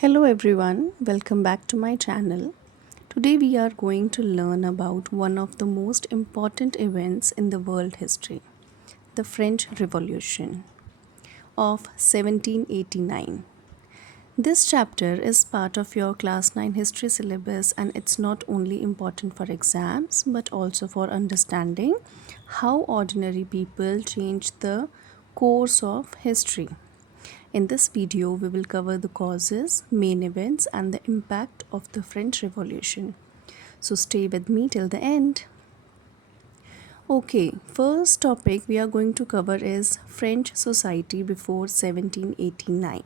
Hello everyone, welcome back to my channel. Today we are going to learn about one of the most important events in the world history, the French Revolution of 1789. This chapter is part of your class 9 history syllabus and it's not only important for exams but also for understanding how ordinary people changed the course of history. In this video, we will cover the causes, main events, and the impact of the French Revolution. So stay with me till the end. Okay, first topic we are going to cover is French society before 1789.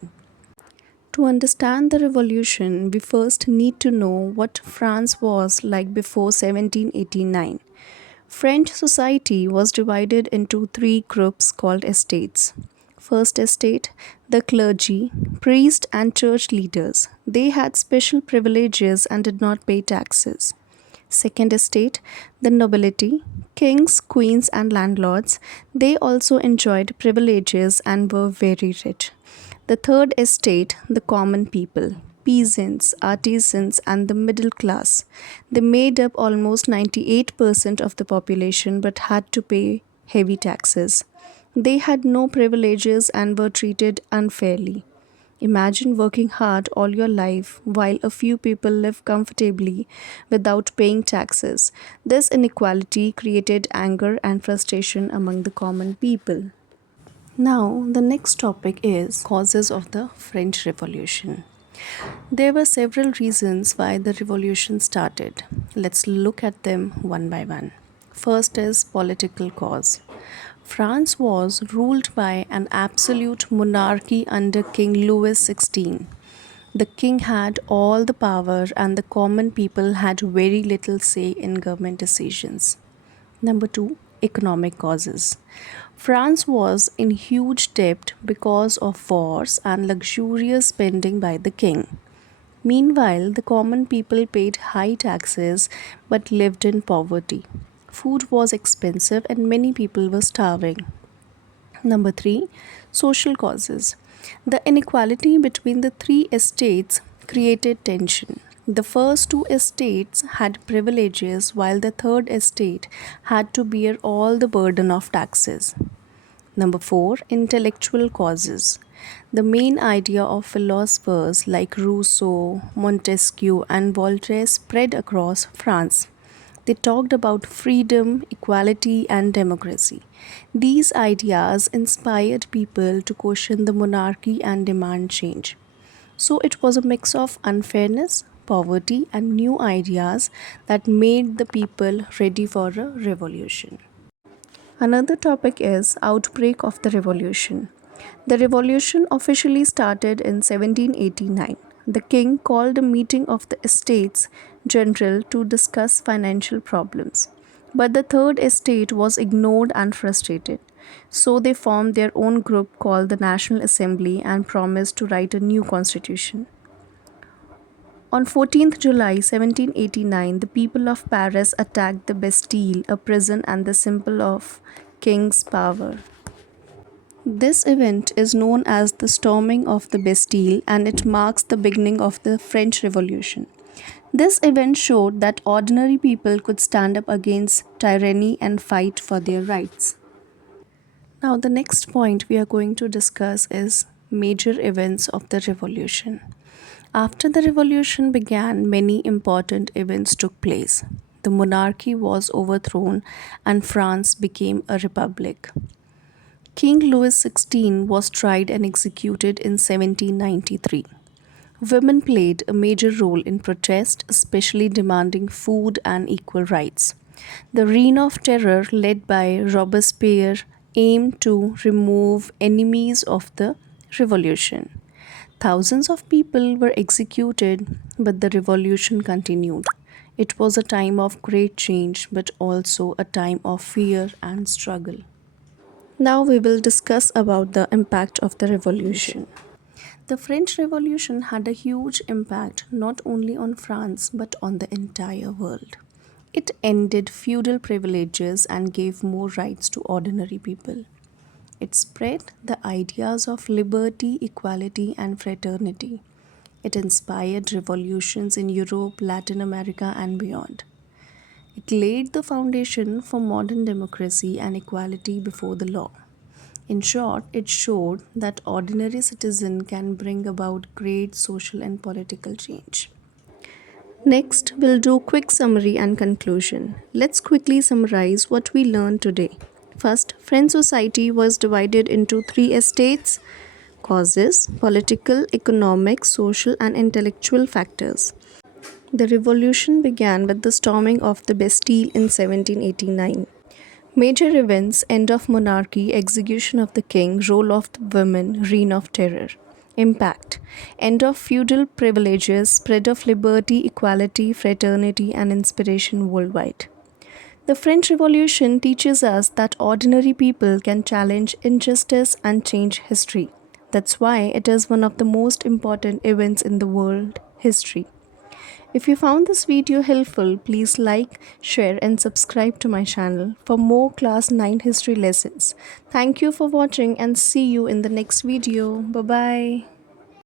To understand the revolution, we first need to know what France was like before 1789. French society was divided into three groups called estates. First estate, the clergy, priests, and church leaders. They had special privileges and did not pay taxes. Second estate, the nobility, kings, queens, and landlords. They also enjoyed privileges and were very rich. The third estate, the common people, peasants, artisans, and the middle class. They made up almost 98% of the population but had to pay heavy taxes. They had no privileges and were treated unfairly. Imagine working hard all your life while a few people live comfortably without paying taxes. This inequality created anger and frustration among the common people. Now, the next topic is causes of the French Revolution. There were several reasons why the revolution started. Let's look at them one by one. First is political cause. France was ruled by an absolute monarchy under King Louis XVI. The king had all the power and the common people had very little say in government decisions. Number two, economic causes. France was in huge debt because of wars and luxurious spending by the king. Meanwhile, the common people paid high taxes but lived in poverty. Food was expensive and many people were starving. Number three, social causes. The inequality between the three estates created tension. The first two estates had privileges while the third estate had to bear all the burden of taxes. Number four, intellectual causes. The main idea of philosophers like Rousseau, Montesquieu, and Voltaire spread across France. They talked about freedom, equality, and democracy. These ideas inspired people to question the monarchy and demand change. So it was a mix of unfairness, poverty, and new ideas that made the people ready for a revolution. Another topic is outbreak of the revolution. The revolution officially started in 1789. The king called a meeting of the estates general to discuss financial problems. But the third estate was ignored and frustrated. So they formed their own group called the National Assembly and promised to write a new constitution. On 14th July 1789, the people of Paris attacked the Bastille, a prison and the symbol of king's power. This event is known as the storming of the Bastille and it marks the beginning of the French Revolution. This event showed that ordinary people could stand up against tyranny and fight for their rights. Now, the next point we are going to discuss is major events of the revolution. After the revolution began, many important events took place. The monarchy was overthrown and France became a republic. King Louis XVI was tried and executed in 1793. Women played a major role in protest, especially demanding food and equal rights. The Reign of Terror, led by Robespierre, aimed to remove enemies of the revolution. Thousands of people were executed, but the revolution continued. It was a time of great change, but also a time of fear and struggle. Now we will discuss about the impact of the revolution. The French Revolution had a huge impact not only on France but on the entire world. It ended feudal privileges and gave more rights to ordinary people. It spread the ideas of liberty, equality, and fraternity. It inspired revolutions in Europe, Latin America, and beyond. It laid the foundation for modern democracy and equality before the law. In short, it showed that ordinary citizen can bring about great social and political change. Next, we'll do quick summary and conclusion. Let's quickly summarize what we learned today. First, French society was divided into three estates: causes, political, economic, social, and intellectual factors. The revolution began with the storming of the Bastille in 1789. Major events: end of monarchy, execution of the king, role of the women, reign of terror. Impact: end of feudal privileges, spread of liberty, equality, fraternity, and inspiration worldwide. The French Revolution teaches us that ordinary people can challenge injustice and change history. That's why it is one of the most important events in the world history. If you found this video helpful, please like, share, and subscribe to my channel for more class 9 history lessons. Thank you for watching and see you in the next video. Bye bye.